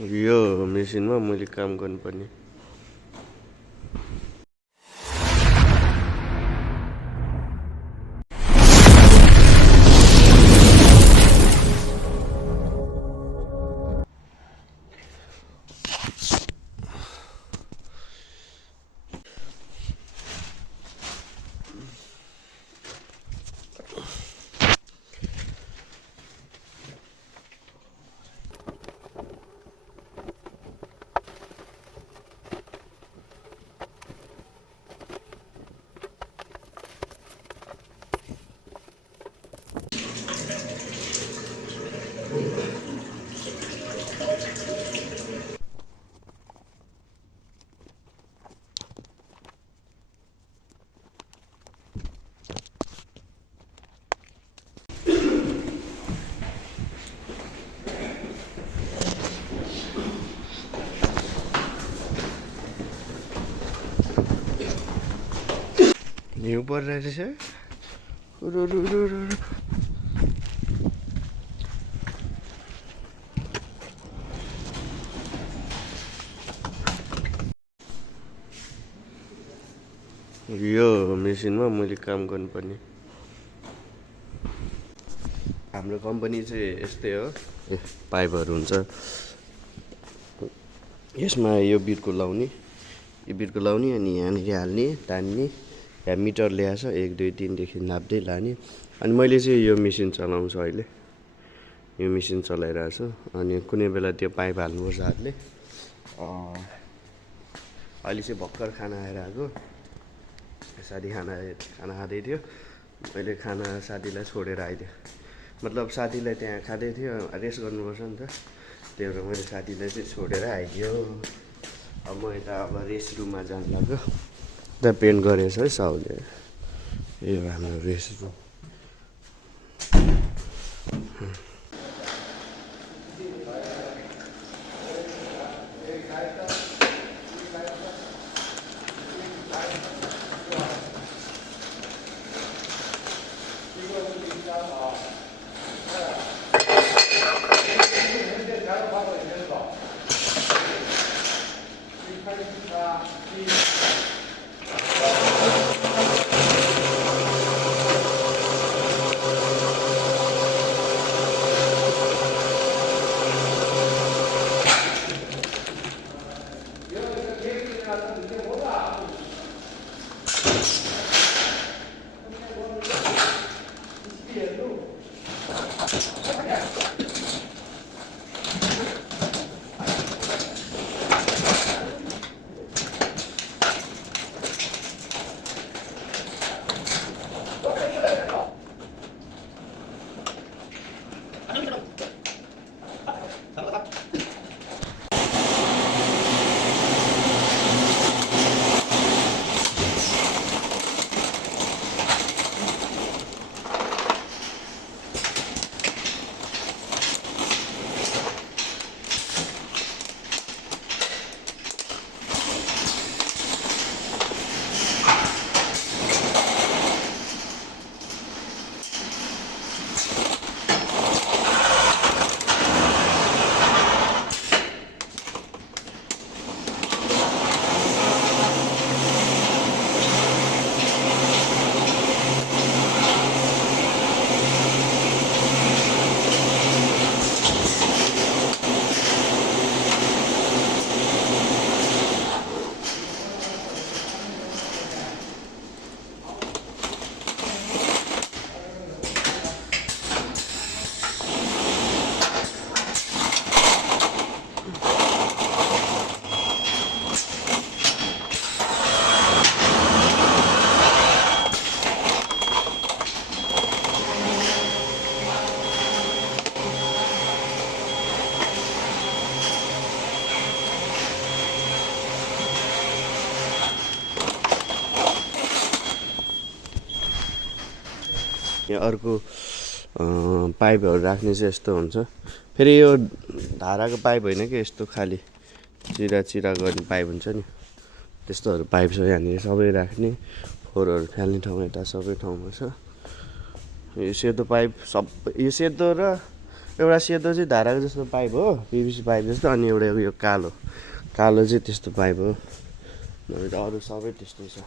यो मेसिनमा मैले काम गर्नुपर्ने। हिउँ परिरहेछ यो मेसिनमा मैले काम गर्नुपर्ने। हाम्रो कम्पनी चाहिँ यस्तै हो, पाइपहरू हुन्छ यसमा। यो बिटको लाउने अनि यहाँनिर हाल्ने, तान्ने। यहाँ मिटर ल्याएछ 1 2 3 देखि नाप्दै लाने। अनि मैले चाहिँ यो मेसिन चलाउँछु अहिले, यो मेसिन चलाइरहेको छु। अनि कुनै बेला त्यो पाइप हाल्नुपर्छ हातले। अहिले चाहिँ भर्खर खाना आएर आएको, साथी खाना खाँदै थियो। मैले खाना साथीलाई छोडेर आइदिएँ, मतलब साथीलाई त्यहाँ खाँदै थियो, रेस्ट गर्नुपर्छ नि त, त्यही भएर मैले साथीलाई चाहिँ छोडेर आइदियो। अब म यता रेस्ट रुममा जानु लाग्यो। त्यहाँ पेन्ट गरेछ है साउले, यो हाम्रो रेस्ट रुम। यहाँ अर्को पाइपहरू राख्ने चाहिँ यस्तो हुन्छ। फेरि यो धाराको पाइप होइन कि, यस्तो खाली चिरा गर्ने पाइप हुन्छ नि, त्यस्तोहरू पाइप छ यहाँनिर सबै राख्ने। फोहोरहरू फाल्ने ठाउँ यता सबै ठाउँमा छ। यो सेतो पाइप सब, यो सेतो र एउटा सेतो चाहिँ धाराको जस्तो पाइप हो, पिभिसी पाइप जस्तो, अनि एउटा यो कालो चाहिँ त्यस्तो पाइप हो। नभए त अरू सबै त्यस्तै छ।